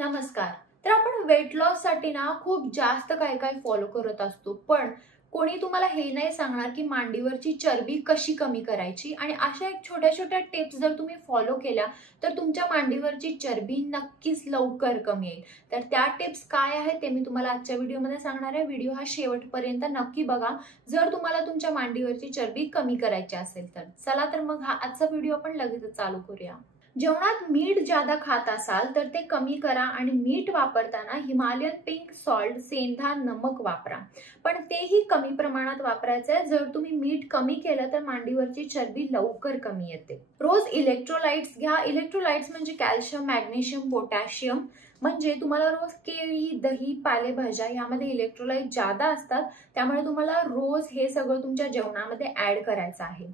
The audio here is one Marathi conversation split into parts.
नमस्कार. तर आपण वेट लॉस साठी ना खूप जास्त काय फॉलो करत असतो, पण कोणी तुम्हाला हे नाही सांगणार की मांडीवरची चरबी कशी कमी करायची. आणि अशा एक छोट्या छोट्या टिप्स जर तुम्ही फॉलो केल्या तर तुमच्या मांडीवरची चरबी नक्कीच लवकर कमी येईल. तर त्या टिप्स काय आहेत ते मी तुम्हाला आजच्या व्हिडिओमध्ये सांगणार आहे. व्हिडिओ हा शेवटपर्यंत नक्की बघा जर तुम्हाला तुमच्या मांडीवरची चरबी कमी करायची असेल तर. चला तर मग हा आजचा व्हिडिओ आपण लगेच चालू करूया. जेवणात मीठ ज्यादा खात असाल तर ते कमी करा आणि मीठ वापरताना हिमालयन पिंक सॉल्ट सेंधा नमक वापरा, पण तेही कमी प्रमाणात वापरायचं आहे. जर तुम्ही मीठ कमी केलं तर मांडीवरची चरबी लवकर कमी येते. रोज इलेक्ट्रोलाइट्स घ्या. इलेक्ट्रोलाइट्स म्हणजे कॅल्शियम, मॅग्नेशियम, पोटॅशियम. म्हणजे तुम्हाला रोज केळी, दही, पालेभाज्या यामध्ये इलेक्ट्रोलाइट ज्यादा असतात, त्यामुळे तुम्हाला रोज हे सगळं तुमच्या जेवणामध्ये ऍड करायचं आहे.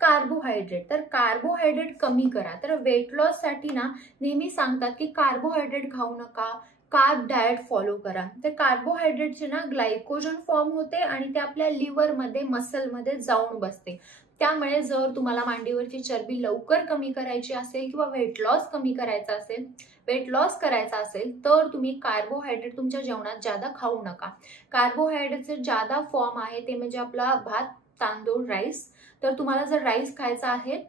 कार्बोहायड्रेट, तर कार्बोहायड्रेट कमी करा. तर वेट लॉस साठी ना नेहमी सांगतात की कार्बोहायड्रेट खाऊ नका, कार्ब डाएट फॉलो करा. तर कार्बोहायड्रेटचे ना ग्लायकोजन फॉर्म होते आणि ते आपल्या लिव्हर मध्ये, मसल मध्ये जाऊन बसते. त्यामुळे जर तुम्हाला मांडीवरची चरबी लवकर कमी करायची असेल किंवा वेट लॉस कमी करायचा असेल, वेट लॉस करायचा असेल तर तुम्ही कार्बोहायड्रेट तुमच्या जेवणात ज्यादा खाऊ नका. कार्बोहायड्रेटचे ज्यादा फॉर्म आहे ते म्हणजे आपला भात, तांदूळ, राईस. तर तुम्हाला जर राईस खायचा आहे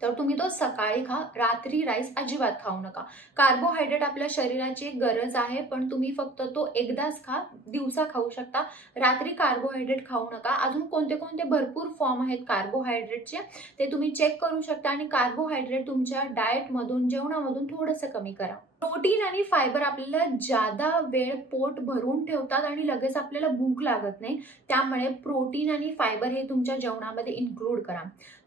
तर तुम्ही तो सकाळी खा, रात्री राईस अजिबात खाऊ नका. कार्बोहायड्रेट आपल्या शरीराची एक गरज आहे, पण तुम्ही फक्त तो एकदाच खा, दिवसा खाऊ शकता, रात्री कार्बोहायड्रेट खाऊ नका. अजून कोणते कोणते भरपूर फॉर्म आहेत कार्बोहायड्रेटचे ते तुम्ही चेक करू शकता आणि कार्बोहायड्रेट तुमच्या डाएट मधून, जेवणामधून थोडंसं कमी करा. प्रोटीन आणि फायबर आपल्याला ज्यादा वेळ पोट भरून ठेवतात आणि लगेच आपल्याला भूक लागत नाही, त्यामुळे प्रोटीन आणि फायबर हे तुमच्या जेवणामध्ये इन्क्लूड करा.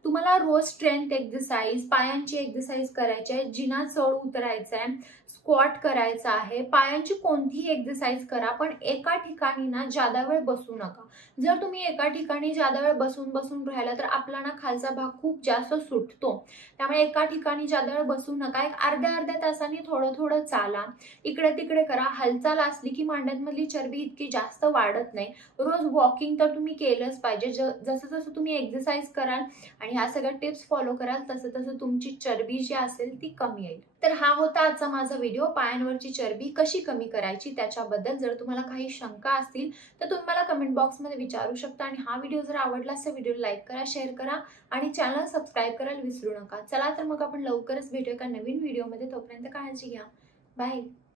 तुम्हाला रोज स्ट्रेंथ एक्सरसाइज, पायांची एक्सरसाइज करायची आहे, जिना चढ उतरायचा आहे, स्क्वॉट करायचा आहे, पायांची कोणतीही एक्सरसाइज करा, पण एका ठिकाणी ना ज्यादा वेळ बसू नका. जर तुम्ही एका ठिकाणी ज्यादा वेळ बसून बसून राहिला तर आपला ना खालचा भाग खूप जास्त सुटतो. त्यामुळे एका ठिकाणी ज्यादा वेळ बसू नका. एक अर्ध्या तासाने थोडं थोडं चाला, इकडे तिकडे करा. हालचाल असली की मांड्यांमधली चरबी इतकी जास्त वाढत नाही. रोज वॉकिंग तर तुम्ही केलंच पाहिजे. जसं जसं तुम्ही एक्सरसाइज कराल आणि ह्या सगळ्या टिप्स फॉलो कराल तसं तसं तुमची चरबी जी असेल ती कमी येईल. तर हा होता आजचा माझा व्हिडिओ, पायांवरची चरबी कशी कमी करायची त्याच्याबद्दल. जर तुम्हाला काही शंका असतील तर तुम्ही मला कमेंट बॉक्समध्ये विचारू शकता. आणि हा व्हिडिओ जर आवडला असेल व्हिडिओ लाईक करा, शेअर करा आणि चॅनल सबस्क्राईब करायला विसरू नका. चला तर मग आपण लवकरच भेटूया एका नवीन व्हिडिओमध्ये. तोपर्यंत काळजी घ्या. बाय.